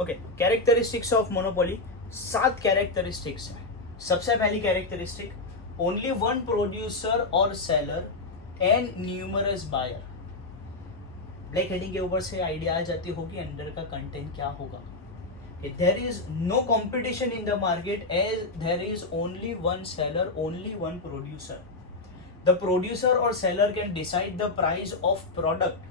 Okay, characteristics of monopoly 7 characteristics है। सबसे पहली कैरेक्टरिस्टिक, ओनली वन प्रोड्यूसर और seller and numerous buyer. Black heading के ऊपर से आइडिया आ जाती होगी अंडर का कंटेंट क्या होगा। There is no competition in the market as there is only one seller, only one producer. The producer और seller can decide the price of product,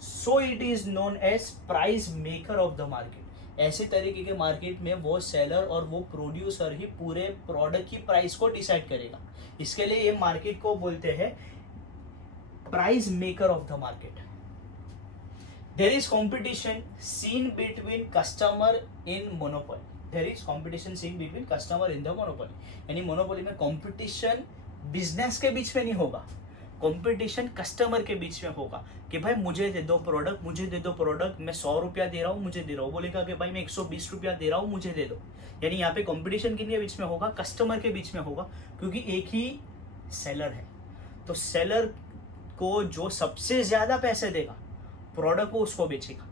so it is known as price maker of the market. ऐसे तरीके के market में वो seller और वो producer ही पूरे product की प्राइस को डिसाइड करेगा। इसके लिए ये मार्केट को बोलते हैं price maker of the market. There is competition seen between customer in monopoly. There is competition seen between customer in the monopoly. यानी मोनोपोली में कॉम्पिटिशन बिजनेस के बीच में नहीं होगा, कंपटीशन कस्टमर के बीच में होगा कि भाई मुझे दे दो प्रोडक्ट, मुझे दे दो प्रोडक्ट, मैं 100 रुपया दे रहा हूँ, मुझे दे रहा हूँ। बोलेगा कि भाई मैं 120 रुपया दे रहा हूँ, मुझे दे दो। यानी यहाँ पे कंपटीशन किसके बीच में होगा? कस्टमर के बीच में होगा, क्योंकि एक ही सेलर है। तो सेलर को जो सबसे ज्यादा पैसे देगा प्रोडक्ट को उसको बेचेगा।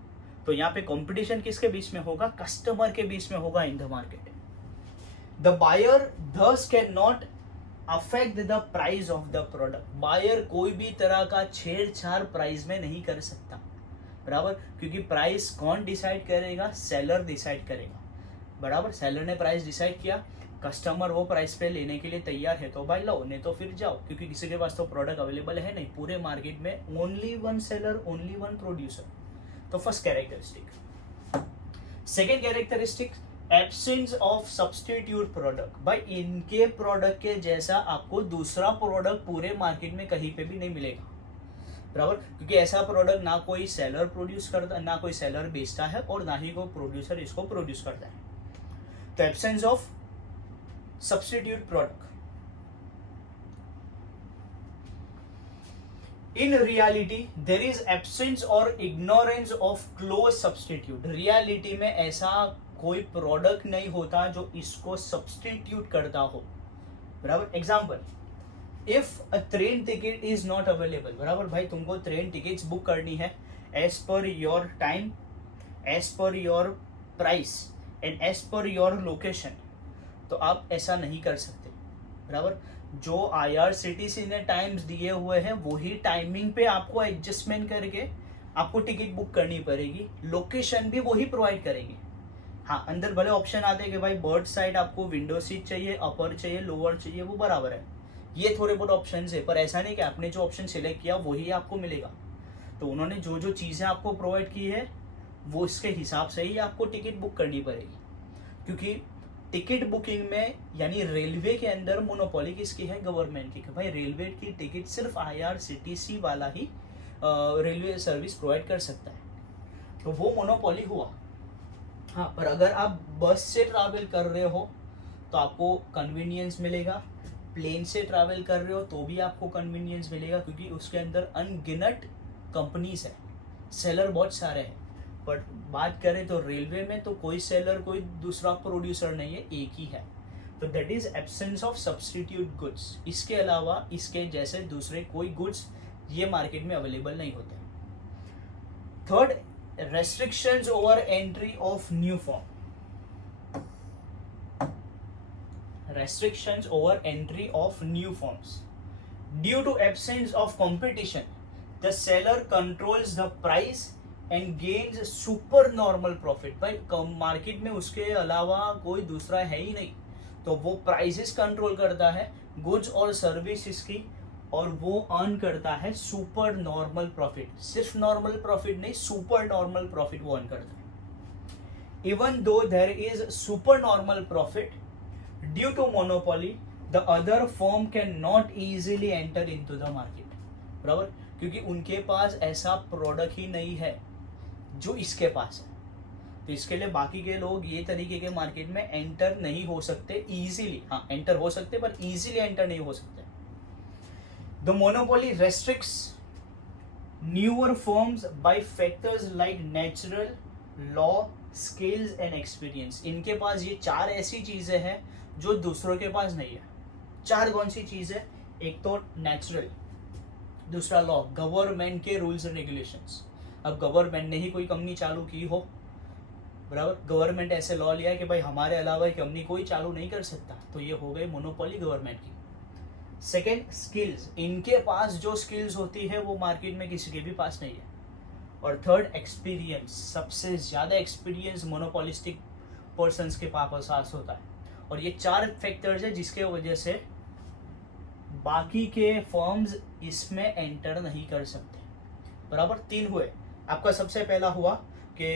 तो यहाँ पे कंपटीशन किसके बीच में होगा? कस्टमर के बीच में होगा in the market. The buyer thus can not affect the price of the product. Buyer कोई भी तरह का छेड़छाड़ प्राइस में नहीं कर सकता, बराबर, क्योंकि प्राइस कौन डिसाइड करेगा? सेलर डिसाइड करेगा, बराबर। सेलर ने प्राइस डिसाइड किया, कस्टमर वो प्राइस पे लेने के लिए तैयार है तो भाई लो, नहीं तो फिर जाओ, क्योंकि किसी के पास तो प्रोडक्ट अवेलेबल है नहीं। पूरे मार्केट में only one seller, only one producer. तो first characteristic. Second characteristic, absence of substitute product. भाई इनके प्रोडक्ट के जैसा आपको दूसरा प्रोडक्ट पूरे मार्केट में कहीं पे भी नहीं मिलेगा, बराबर, क्योंकि ऐसा प्रोडक्ट ना कोई सेलर प्रोड्यूस करता, ना कोई सेलर बेचता है, और ना ही कोई प्रोड्यूसर इसको प्रोड्यूस करता है। तो absence of substitute product. In reality there is absence और ignorance of close substitute. Reality में ऐसा कोई प्रोडक्ट नहीं होता जो इसको सब्स्टिट्यूट करता हो, बराबर। Example, if a train ticket is not available, बराबर, भाई तुमको ट्रेन टिकट्स बुक करनी है as per your time, as per your price and as per your location, तो आप ऐसा नहीं कर सकते, बराबर। जो IRCTC ने टाइम्स दिए हुए हैं वही टाइमिंग पे आपको एडजस्टमेंट करके आपको टिकट बुक करनी पड़ेगी, लोकेशन भी वही प्रोवाइड करेंगे। हाँ, अंदर भले ऑप्शन आते हैं कि भाई बर्ड साइड आपको विंडो सीट चाहिए, अपर चाहिए, लोअर चाहिए, वो बराबर है, ये थोड़े बहुत ऑप्शन है, पर ऐसा नहीं कि आपने जो ऑप्शन सिलेक्ट किया वही आपको मिलेगा। तो उन्होंने जो जो चीज़ें आपको प्रोवाइड की है वो इसके हिसाब से ही आपको टिकट बुक करनी पड़ेगी, क्योंकि टिकट बुकिंग में यानी रेलवे के अंदर मोनोपोली किसकी है? गवर्नमेंट की। भाई रेलवे की टिकट सिर्फ IRCTC वाला ही रेलवे सर्विस प्रोवाइड कर सकता है, तो वो मोनोपोली हुआ। हाँ, पर अगर आप बस से ट्रैवल कर रहे हो तो आपको कन्वीनियंस मिलेगा, प्लेन से ट्रैवल कर रहे हो तो भी आपको कन्वीनियंस मिलेगा, क्योंकि उसके अंदर अनगिनत कंपनीज है, सेलर बहुत सारे हैं। बट बात करें तो रेलवे में तो कोई सेलर, कोई दूसरा प्रोड्यूसर नहीं है, एक ही है। तो that is absence of substitute goods. इसके अलावा इसके जैसे दूसरे कोई गुड्स ये मार्केट में अवेलेबल नहीं होते। Third, restrictions over entry of new form. Restrictions over entry of new forms. Due to absence of competition, the seller controls the price and gains supernormal profit. भाई मार्केट में उसके अलावा कोई दूसरा है ही नहीं, तो वो प्राइसेस कंट्रोल करता है गुड्स और सर्विसेज की, और वो अर्न करता है सुपर नॉर्मल प्रॉफिट। सिर्फ नॉर्मल प्रॉफिट नहीं, सुपर नॉर्मल प्रॉफिट वो अर्न करता है। Even though there is super normal profit, due to monopoly the other firm can not easily enter into the market, बराबर, क्योंकि उनके पास ऐसा प्रोडक्ट ही नहीं है जो इसके पास है। तो इसके लिए बाकी के लोग ये तरीके के मार्केट में एंटर नहीं हो सकते इजीली। हाँ, एंटर हो सकते पर इजीली एंटर नहीं हो सकते। The monopoly restricts newer firms by factors like natural, law, skills and experience. इनके पास ये 4 ऐसी चीजें हैं जो दूसरों के पास नहीं है। 4 कौन सी चीज है? एक तो नेचुरल, दूसरा लॉ, गवर्नमेंट के रूल्स एंड रेगुलेशंस। अब गवर्नमेंट ने ही कोई कंपनी चालू की हो बराबर। गवर्नमेंट ऐसे लॉ लिया है कि भाई हमारे अलावा कंपनी कोई चालू नहीं कर सकता, तो ये हो गई मोनोपोली गवर्नमेंट की। सेकेंड, स्किल्स, इनके पास जो स्किल्स होती है वो मार्केट में किसी के भी पास नहीं है। और थर्ड, एक्सपीरियंस, सबसे ज्यादा एक्सपीरियंस मोनोपोलिस्टिक पर्सन्स के पास होता है। और ये 4 फैक्टर्स है जिसके वजह से बाकी के फर्म्स इसमें एंटर नहीं कर सकते, बराबर। 3 हुए। आपका सबसे पहला हुआ कि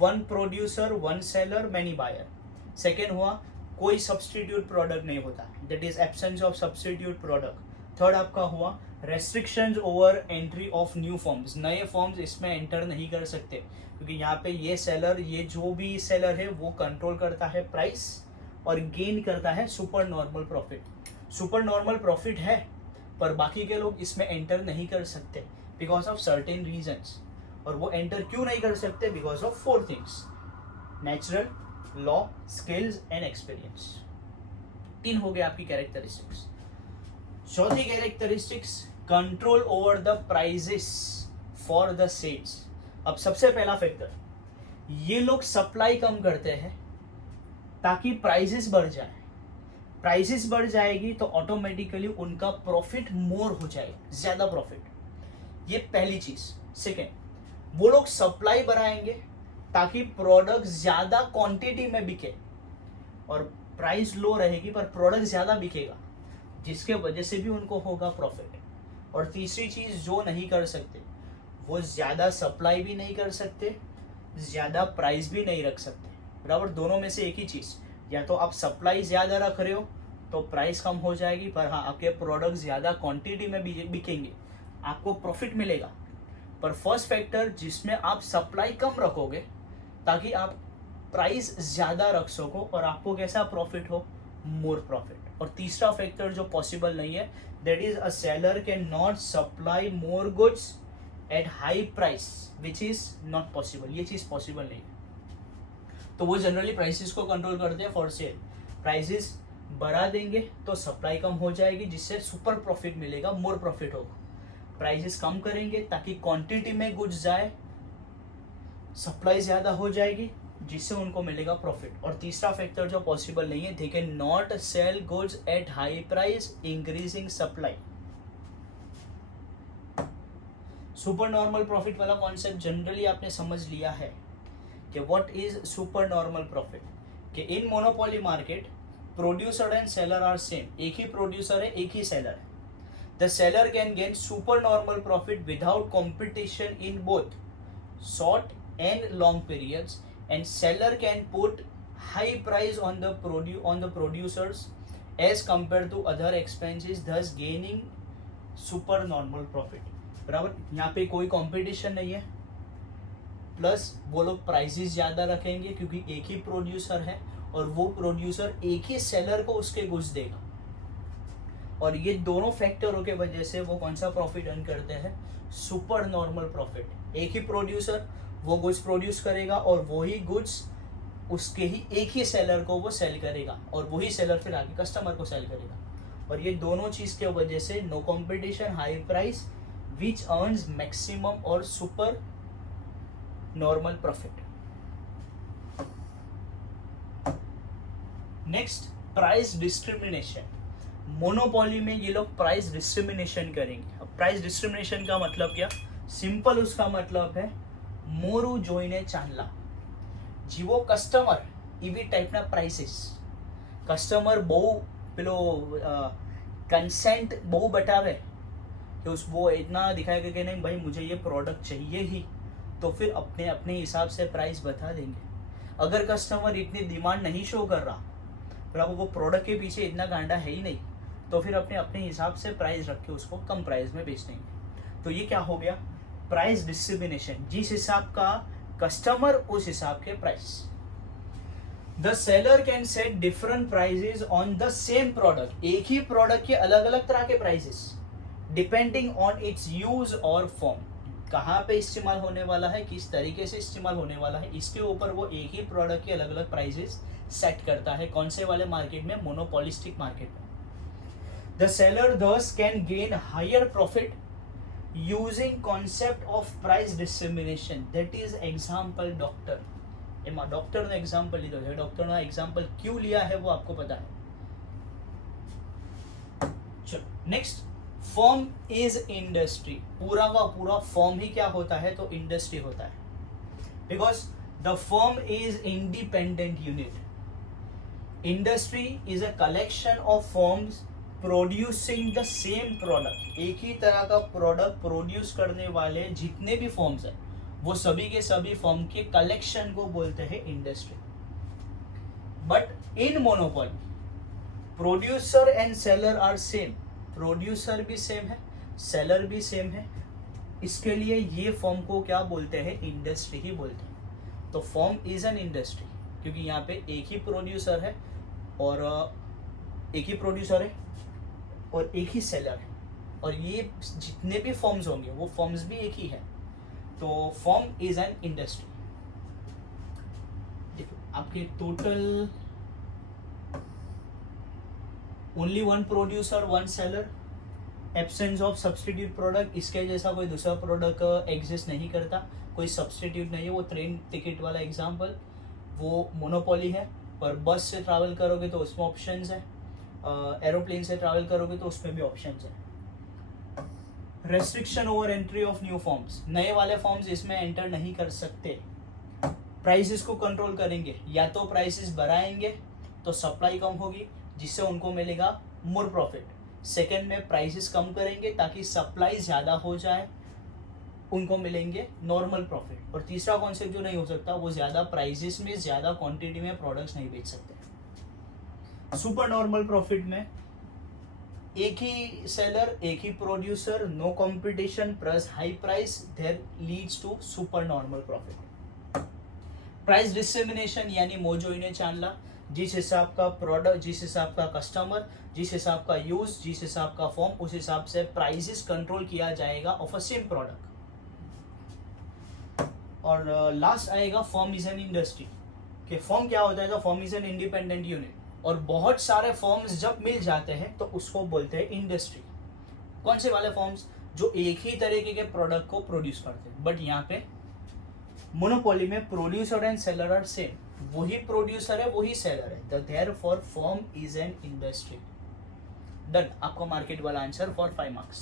1 producer 1 seller many buyer. Second हुआ कोई सब्सटीट्यूट प्रोडक्ट नहीं होता, that is absence of substitute product. Third आपका हुआ restrictions over entry of new forms, नए फॉर्म्स इसमें एंटर नहीं कर सकते, क्योंकि यहाँ पे ये सेलर, ये जो भी सेलर है वो कंट्रोल करता है प्राइस और गेन करता है super normal profit. Super normal profit है पर बाकी के लोग इसमें एंटर नहीं कर सकते बिकॉज ऑफ सर्टेन रीजंस। और वो एंटर क्यों नहीं कर सकते? Because of 4 things, natural, law, skills and experience. 3 हो गए आपकी कैरेक्टरिस्टिक्स। चौथी characteristics, control over the prices for the sales. अब सबसे पहला फैक्टर, ये लोग सप्लाई कम करते हैं ताकि प्राइजेस बढ़ जाए। प्राइसेस बढ़ जाएगी तो ऑटोमेटिकली उनका प्रॉफिट मोर हो जाएगा, ज्यादा प्रॉफिट। ये पहली चीज। सेकेंड, वो लोग सप्लाई बढ़ाएंगे ताकि प्रोडक्ट ज्यादा क्वांटिटी में बिके, और प्राइस लो रहेगी पर प्रोडक्ट ज्यादा बिकेगा, जिसके वजह से भी उनको होगा प्रॉफिट। और तीसरी चीज जो नहीं कर सकते, वो ज्यादा सप्लाई भी नहीं कर सकते, ज्यादा प्राइस भी नहीं रख सकते, बराबर। दोनों में से एक ही चीज, या तो आप सप्लाई ज्यादा रख रहे हो तो प्राइस कम हो जाएगी, पर हाँ आपके प्रोडक्ट ज्यादा क्वांटिटी में बिकेंगे, आपको प्रॉफिट मिलेगा। पर फर्स्ट फैक्टर जिसमें आप सप्लाई कम रखोगे ताकि आप प्राइस ज्यादा रख सको और आपको कैसा प्रॉफिट हो, मोर प्रॉफिट। और तीसरा फैक्टर जो पॉसिबल नहीं है, that is a seller can not supply more goods at high price, which is not possible. ये चीज पॉसिबल नहीं है, तो वो जनरली प्राइसेस को कंट्रोल करते हैं फॉर सेल। प्राइसेस बढ़ा देंगे तो सप्लाई कम हो जाएगी, जिससे सुपर प्रॉफिट मिलेगा, मोर प्रॉफिट होगा। प्राइसेस कम करेंगे ताकि क्वांटिटी में गुड्स जाए, सप्लाई ज्यादा हो जाएगी, जिससे उनको मिलेगा प्रॉफिट। और तीसरा फैक्टर जो पॉसिबल नहीं है, they can not sell goods at high price increasing supply. Super normal profit वाला कॉन्सेप्ट जनरली आपने समझ लिया है कि what is super normal profit, कि in monopoly market producer and seller are same, एक ही प्रोड्यूसर है, एक ही सेलर है। The seller can gain super normal profit without competition in both short and long periods, and seller can put high price on the producers as compared to other expenses, thus gaining super normal profit, बराबर। यहाँ पे कोई competition नहीं है, plus वो लोग prices ज्यादा रखेंगे क्योंकि एक ही प्रोड्यूसर है और वो प्रोड्यूसर एक ही सेलर को उसके गुड्स देगा। और ये दोनों फैक्टरों के वजह से वो कौन सा प्रॉफिट अर्न करते हैं, सुपर नॉर्मल प्रॉफिट। एक ही प्रोड्यूसर वो गुड्स प्रोड्यूस करेगा और वही गुड्स उसके ही एक ही सेलर को वो सेल करेगा, और वही सेलर फिर आगे कस्टमर को सेल करेगा। और ये दोनों चीज के वजह से नो कंपटीशन, हाई प्राइस, विच अर्न्स मैक्सिमम और super normal profit. Next, price discrimination. Monopoly में ये लोग प्राइस डिस्क्रिमिनेशन करेंगे। अब प्राइस डिस्क्रिमिनेशन का मतलब क्या? सिंपल उसका मतलब है मोरू जोईने चांदला। जीवो कस्टमर एवी टाइपना प्राइसेस, कस्टमर बहु पेलो कंसेंट बहु बटावे कि उस वो इतना दिखाएगा कि नहीं भाई मुझे ये प्रोडक्ट चाहिए ही, तो फिर अपने अपने हिसाब से प्राइस बता देंगे। अगर कस्टमर इतनी डिमांड नहीं शो कर रहा, पर वो प्रोडक्ट के पीछे इतना गांडा है ही नहीं, तो फिर अपने अपने हिसाब से प्राइस रख के उसको कम प्राइस में बेच देंगे। तो ये क्या हो गया? Price discrimination. जिस हिसाब का कस्टमर उस हिसाब के price. The seller can set different prices on the same product, एक ही प्रोडक्ट के अलग अलग तरह के prices depending on it's use और फॉर्म। कहाँ पे इस्तेमाल होने वाला है, किस तरीके से इस्तेमाल होने वाला है, इसके ऊपर वो एक ही प्रोडक्ट के अलग अलग प्राइसेस सेट करता है। कौन से वाले मार्केट में? मोनोपोलिस्टिक मार्केट में। The seller thus can gain higher profit using concept of price discrimination, that is example doctor। એમાં ડોક્ટરનો એક્ઝામ્પલ લીધો છે. ડોક્ટરનો એક્ઝામ્પલ ક્यों लिया है वो आपको पता है. चलो नेक्स्ट, फॉर्म इज इंडस्ट्री. पूरा का पूरा फॉर्म ही क्या होता है, तो इंडस्ट्री होता है. Because the form is independent unit. Industry is a collection of forms producing the same product. एक ही तरह का प्रोडक्ट प्रोड्यूस करने वाले जितने भी फॉर्म्स है वो सभी के सभी फॉर्म के कलेक्शन को बोलते हैं industry. But in monopoly producer and seller are same. Producer भी सेम है, सेलर भी सेम है. इसके लिए ये फॉर्म को क्या बोलते हैं, इंडस्ट्री ही बोलते हैं. तो फॉर्म इज एन इंडस्ट्री क्योंकि यहाँ पे एक ही प्रोड्यूसर है और एक ही सेलर है, और ये जितने भी फॉर्म्स होंगे वो फॉर्म्स भी एक ही है. तो फॉर्म इज एन इंडस्ट्री. देखो आपके total only one producer one seller, absence of substitute product. इसके जैसा कोई दूसरा प्रोडक्ट एग्जिस्ट नहीं करता, कोई सब्सटीट्यूट नहीं है. वो ट्रेन टिकट वाला एग्जांपल वो मोनोपोली है. पर बस से ट्रैवल करोगे तो उसमें ऑप्शंस है, एरोप्लेन से ट्रैवल करोगे तो उसमें भी ऑप्शंस है. Restriction over entry of new forms. नए वाले फॉर्म्स इसमें एंटर नहीं कर सकते. प्राइसेस को कंट्रोल करेंगे, या तो प्राइसेस बढ़ाएंगे तो सप्लाई कम होगी जिससे उनको मिलेगा मोर प्रॉफिट. सेकेंड में प्राइसेस कम करेंगे ताकि सप्लाई ज़्यादा हो जाए, उनको मिलेंगे नॉर्मल प्रॉफिट. और तीसरा कॉन्सेप्ट जो नहीं हो सकता, वो ज़्यादा प्राइसेस में ज़्यादा क्वांटिटी में प्रोडक्ट्स नहीं बेच सकते. सुपर नॉर्मल प्रॉफिट में एक ही सेलर, एक ही producer, no competition plus high price, there leads to super normal profit. Price discrimination यानी मोजोइने चांदला. जिस हिसाब का प्रोडक्ट, जिस हिसाब का कस्टमर, जिस हिसाब का यूज, जिस हिसाब का फॉर्म, उस हिसाब से प्राइसेस कंट्रोल किया जाएगा ऑफ अ सेम प्रोडक्ट. और लास्ट आएगा फॉर्म इज एन इंडस्ट्री. कि फॉर्म क्या होता है, तो form is an independent unit. और बहुत सारे फॉर्म्स जब मिल जाते हैं तो उसको बोलते हैं इंडस्ट्री. कौन से वाले फॉर्म्स, जो एक ही तरीके के प्रोडक्ट को प्रोड्यूस करते हैं. बट यहाँ पे मोनोपोली में producer and seller are same. वही प्रोड्यूसर है, वही सेलर है. Therefore form is an industry. Done. आपका मार्केट वाला आंसर फॉर 5 मार्क्स.